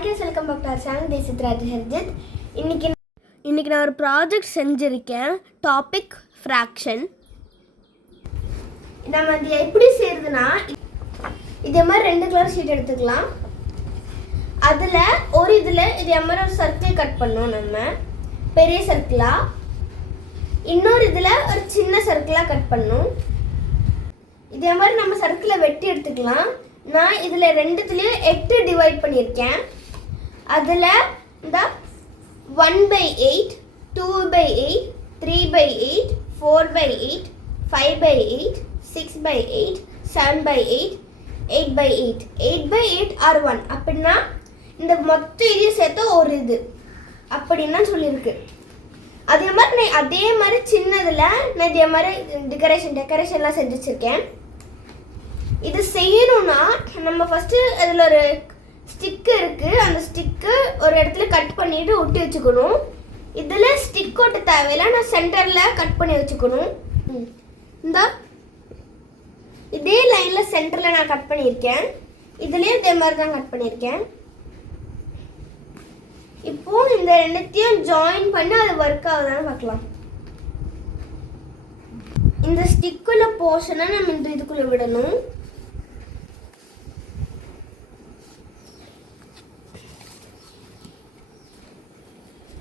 Hi guys, welcome back to our channel Desith Raj Harjit. இன்னைக்கு நான் ஒரு ப்ராஜெக்ட் செஞ்சுருக்கேன். Topic fraction. நம்ம அது எப்படி செய்யறதுன்னா, இதே மாதிரி 2 கலர் ஷீட் எடுத்துக்கலாம். அதில் இதே மாதிரி ஒரு சர்க்கிள் கட் பண்ணோம். நம்ம பெரிய சர்க்கிளாக, இன்னொரு இதில் ஒரு சின்ன சர்க்கிளாக கட் பண்ணோம். இதே மாதிரி நம்ம சர்க்கிளை வெட்டி எடுத்துக்கலாம். நான் இதில் 2த்துலேயும் 8 டிவைட் பண்ணியிருக்கேன். அதில் இந்த 1/8, 2/8, 3/8, 4/8, 5/8, 6/8, 7/8, 8/8. 8/8 ஆர் 1 அப்படின்னா இந்த மொத்த இதையும் சேர்த்து ஒரு இது அப்படின்னா சொல்லியிருக்கு. அதே மாதிரி சின்னதில் நான் இதே மாதிரி டெக்கரேஷன்லாம் செஞ்சு வச்சுருக்கேன். இது செய்யணும்னா நம்ம ஃபஸ்ட்டு அதில் ஒரு ஸ்டிக்கு இருக்குது. அந்த ஸ்டிக்கு ஒரு இடத்துல கட் பண்ணிவிட்டு ஒட்டி வச்சுக்கணும். இதில் ஸ்டிக் ஒட்ட தேவையில்லை, நான் சென்டரில் கட் பண்ணி வச்சுக்கணும். இந்த இதே லைனில் சென்டரில் நான் கட் பண்ணியிருக்கேன். இதுலேயும் இதே மாதிரி தான் கட் பண்ணியிருக்கேன். இப்போது இந்த 2த்தையும் ஜாயின் பண்ணி அது ஒர்க் ஆகுதான்னு பார்க்கலாம். இந்த ஸ்டிக்குள்ள போர்ஷனை நம்ம இந்த இதுக்குள்ளே விடணும்.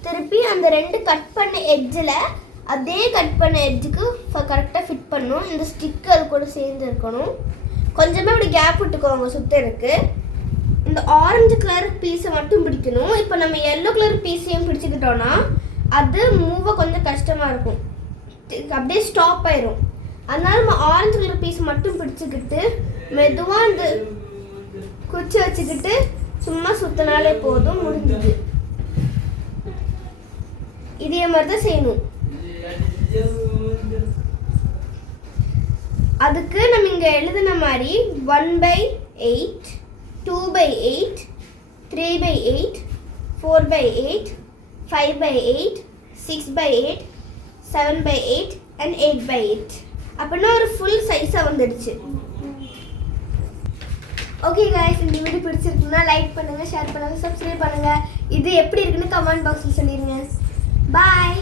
திருப்பி அந்த 2 கட் பண்ண எட்ஜில் அதே கட் பண்ண எட்ஜுக்கு கரெக்டாக ஃபிட் பண்ணணும். இந்த ஸ்டிக்கு அது கூட சேர்ந்து இருக்கணும். கொஞ்சமாக இப்படி கேப் விட்டுக்கோங்க சுத்தருக்கு. இந்த ஆரஞ்சு கலர் பீஸை மட்டும் பிடிக்கணும். இப்போ நம்ம எல்லோ கலர் பீஸையும் பிடிச்சிக்கிட்டோன்னா அது மூவ கொஞ்சம் கஷ்டமாக இருக்கும், அப்படியே ஸ்டாப் ஆயிரும். அதனால நம்ம ஆரஞ்சு கலர் பீஸ் மட்டும் பிடிச்சிக்கிட்டு மெதுவாக அந்த குச்சி வச்சுக்கிட்டு சும்மா சுத்தினாலே போதும், முடிஞ்சுது. இதே மாதிரி தான் செய்யணும். அதுக்கு நம்ம இங்கே எழுதின மாதிரி 1/8, 2/8, 3/8, 4/8, 5/8, 6/8, 7/8 and 8/8 அப்படின்னா ஒரு ஃபுல் சைஸாக வந்துடுச்சு. ஓகே காய்ஸ், இந்த வீடியோ பிடிச்சிருக்குன்னா லைக் பண்ணுங்கள், ஷேர் பண்ணுங்கள், சப்ஸ்கிரைப் பண்ணுங்கள். இது எப்படி இருக்குன்னு கமெண்ட் பாக்ஸில் சொல்லிடுங்க. பாய்.